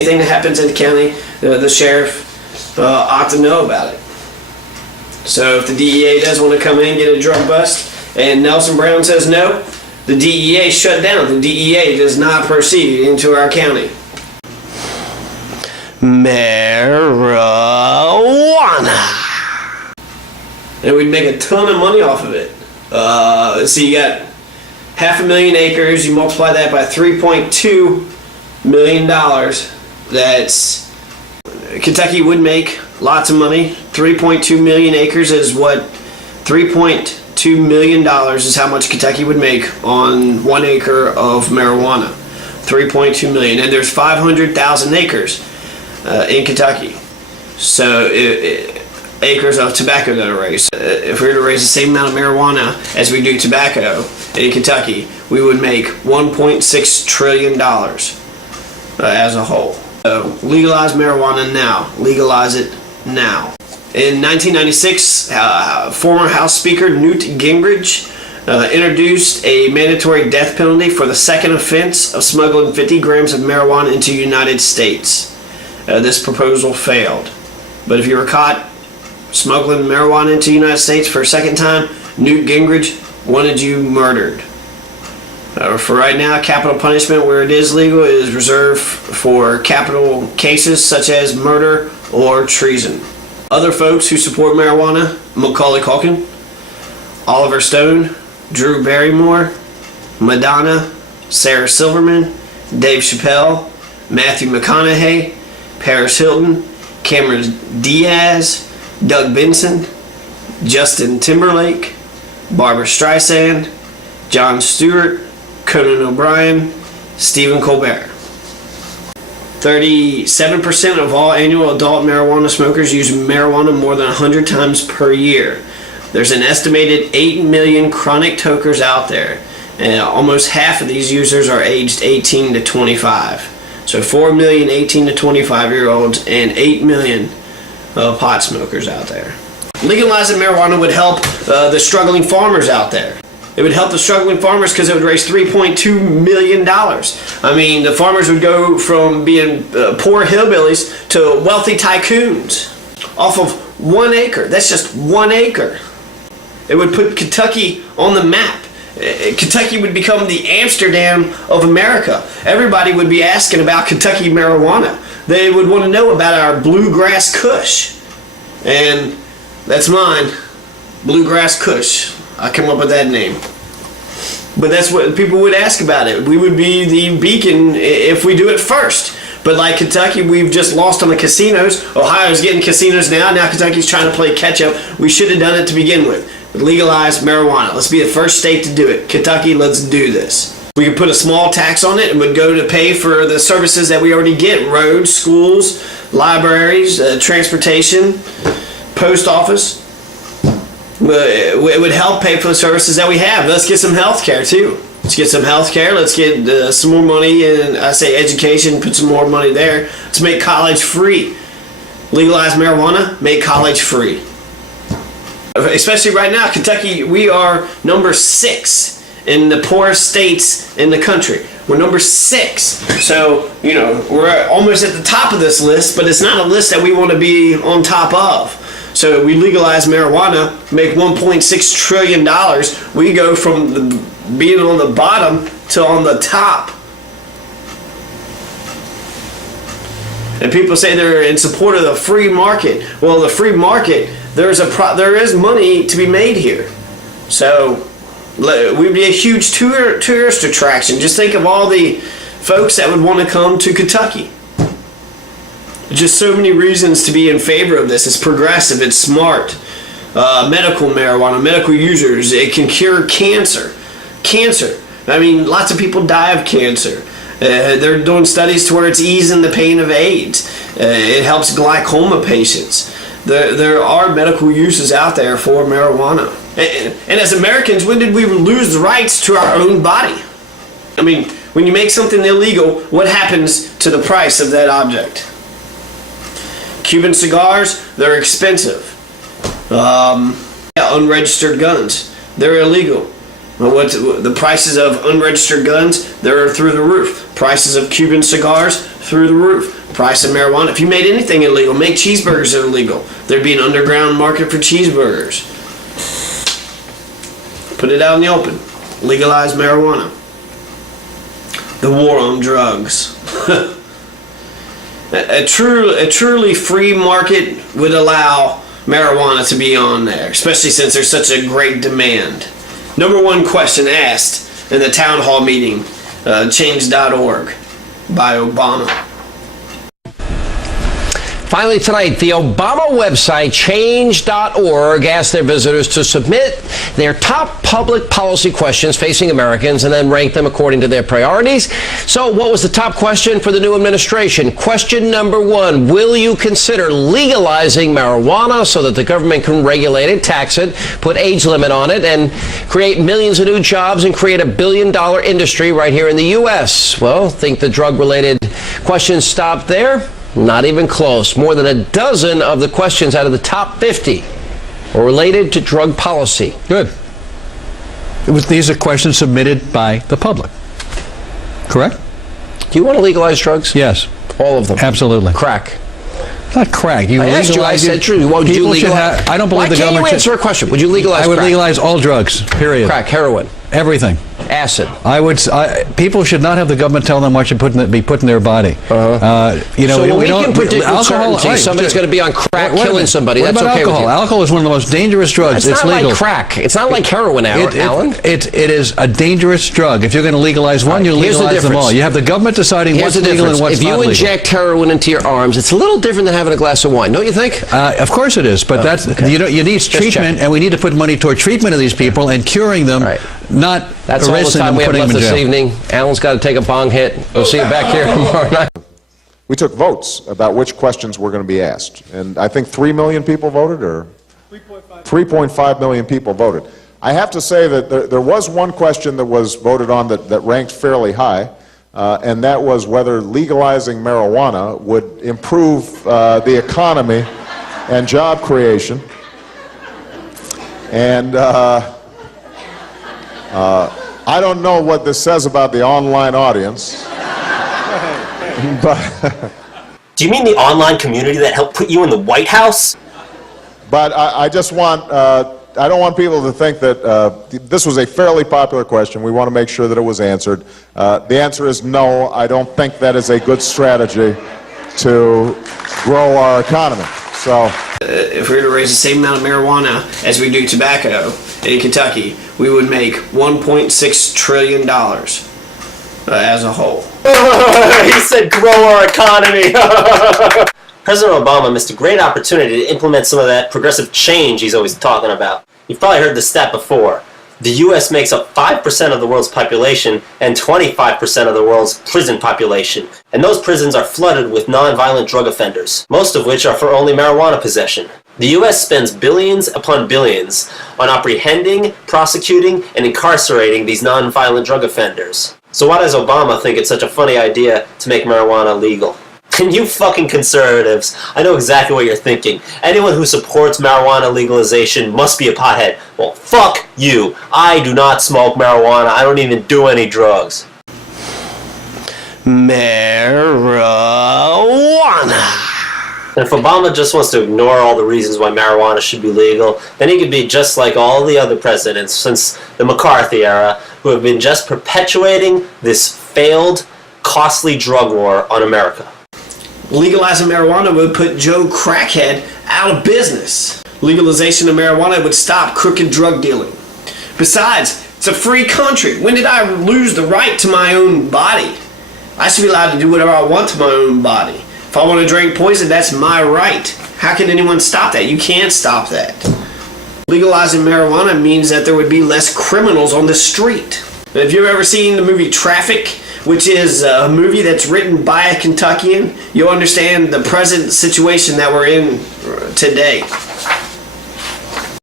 Anything that happens in the county, the sheriff ought to know about it. So if the DEA does want to come in and get a drug bust, and Nelson Brown says no, the DEA shut down. The DEA does not proceed into our county. Marijuana. And we'd make a ton of money off of it. So you got 500,000 acres, you multiply that by $3.2 million. That's Kentucky would make lots of money. 3.2 million acres is what $3.2 million is how much Kentucky would make on 1 acre of marijuana. 3.2 million, and there's 500,000 acres in Kentucky. So acres of tobacco that are raised. If we were to raise the same amount of marijuana as we do tobacco in Kentucky, we would make $1.6 trillion as a whole. So legalize marijuana now. Legalize it now. In 1996, former House Speaker Newt Gingrich introduced a mandatory death penalty for the second offense of smuggling 50 grams of marijuana into the United States. This proposal failed. But if you were caught smuggling marijuana into the United States for a second time, Newt Gingrich wanted you murdered. For right now, capital punishment where it is legal is reserved for capital cases such as murder or treason. Other folks who support marijuana: Macaulay Culkin, Oliver Stone, Drew Barrymore, Madonna, Sarah Silverman, Dave Chappelle, Matthew McConaughey, Paris Hilton, Cameron Diaz, Doug Benson, Justin Timberlake, Barbara Streisand, Jon Stewart, Conan O'Brien, Stephen Colbert. 37% of all annual adult marijuana smokers use marijuana more than 100 times per year. There's an estimated 8 million chronic tokers out there, and almost half of these users are aged 18 to 25. So 4 million 18 to 25 year olds and 8 million pot smokers out there. Legalizing marijuana would help the struggling farmers out there. It would help the struggling farmers because it would raise $3.2 million. I mean, the farmers would go from being poor hillbillies to wealthy tycoons off of 1 acre. That's just 1 acre. It would put Kentucky on the map. Kentucky would become the Amsterdam of America. Everybody would be asking about Kentucky marijuana. They would want to know about our bluegrass kush. And that's mine, Bluegrass Kush. I came up with that name. But that's what people would ask about it. We would be the beacon if we do it first. But like Kentucky, we've just lost on the casinos. Ohio's getting casinos now. Now Kentucky's trying to play catch up. We should have done it to begin with. Legalize marijuana. Let's be the first state to do it. Kentucky, let's do this. We could put a small tax on it and would go to pay for the services that we already get. Roads, schools, libraries, transportation, post office. It would help pay for the services that we have. Let's get some health care too. Let's get some health care. Let's get some more money in, I say education, put some more money there. Let's make college free. Legalize marijuana, make college free. Especially right now, Kentucky, we are number 6 in the poorest states in the country. We're number 6. So, you know, we're almost at the top of this list, but it's not a list that we want to be on top of. So we legalize marijuana, make $1.6 trillion. We go from being on the bottom to on the top. And people say they're in support of the free market. Well, the free market, there is money to be made here. So we'd be a huge tourist attraction. Just think of all the folks that would want to come to Kentucky. Just so many reasons to be in favor of this. It's progressive, it's smart. Medical marijuana, medical users, it can cure cancer. Cancer. I mean, lots of people die of cancer. They're doing studies to where it's easing the pain of AIDS. It helps glaucoma patients. There are medical uses out there for marijuana. And as Americans, when did we lose the rights to our own body? I mean, when you make something illegal, what happens to the price of that object? Cuban cigars, they're expensive. Unregistered guns, they're illegal. What the prices of unregistered guns, they're through the roof. Prices of Cuban cigars, through the roof. price of marijuana. If you made anything illegal, make cheeseburgers illegal. There'd be an underground market for cheeseburgers. Put it out in the open. Legalize marijuana. The war on drugs. A truly free market would allow marijuana to be on there, especially since there's such a great demand. Number one question asked in the town hall meeting, change.org, by Obama. Finally tonight, the Obama website, change.org, asked their visitors to submit their top public policy questions facing Americans and then rank them according to their priorities. So what was the top question for the new administration? Question number one, will you consider legalizing marijuana so that the government can regulate it, tax it, put age limit on it, and create millions of new jobs and create $1 billion industry right here in the U.S.? Well, think the drug-related questions stopped there? Not even close. More than a dozen of the questions out of the top 50 were related to drug policy. Good. These are questions submitted by the public. Correct? Do you want to legalize drugs? Yes. All of them? Absolutely. Crack? Not crack. You I asked you, I said true. Would you legalize? I don't believe the government. Why can't you answer a question? Would you legalize crack? I would legalize all drugs, period. Crack, heroin. Everything. Acid. People should not have the government tell them what should be put in their body. So we can predict alcohol. Somebody's going to be on crack killing somebody. That's okay with you. Alcohol is one of the most dangerous drugs. It's not legal. Like crack. It's not like heroin, Alan. It is a dangerous drug. If you're going to legalize one, you legalize them all. You have the government deciding what's legal and what's not legal. If you inject heroin into your arms, it's a little different than having a glass of wine, don't you think? Of course it is, but you need treatment, and we need to put money toward treatment of these people and curing them, not arresting them and putting them in jail. This evening. Alan's got to take a bong hit. We'll see you back here tomorrow night. We took votes about which questions were going to be asked, and I think 3 million people voted, or 3.5 million people voted. I have to say that there was one question that was voted on that ranked fairly high, and that was whether legalizing marijuana would improve the economy and job creation. And I don't know what this says about the online audience, but... Do you mean the online community that helped put you in the White House? But I just want, I don't want people to think that this was a fairly popular question. We want to make sure that it was answered. The answer is no. I don't think that is a good strategy to grow our economy. So, if we were to raise the same amount of marijuana as we do tobacco in Kentucky, we would make $1.6 trillion as a whole. He said grow our economy. President Obama missed a great opportunity to implement some of that progressive change he's always talking about. You've probably heard this stat before. The U.S. makes up 5% of the world's population and 25% of the world's prison population. And those prisons are flooded with non-violent drug offenders, most of which are for only marijuana possession. The U.S. spends billions upon billions on apprehending, prosecuting, and incarcerating these non-violent drug offenders. So why does Obama think it's such a funny idea to make marijuana legal? And you fucking conservatives, I know exactly what you're thinking. Anyone who supports marijuana legalization must be a pothead. Well, fuck you. I do not smoke marijuana. I don't even do any drugs. Marijuana. And if Obama just wants to ignore all the reasons why marijuana should be legal, then he could be just like all the other presidents since the McCarthy era, who have been just perpetuating this failed, costly drug war on America. Legalizing marijuana would put Joe Crackhead out of business. Legalization of marijuana would stop crooked drug dealing. Besides, it's a free country. When did I lose the right to my own body? I should be allowed to do whatever I want to my own body. If I want to drink poison, that's my right. How can anyone stop that? You can't stop that. Legalizing marijuana means that there would be less criminals on the street. Have you ever seen the movie Traffic, which is a movie that's written by a Kentuckian? You'll understand the present situation that we're in today.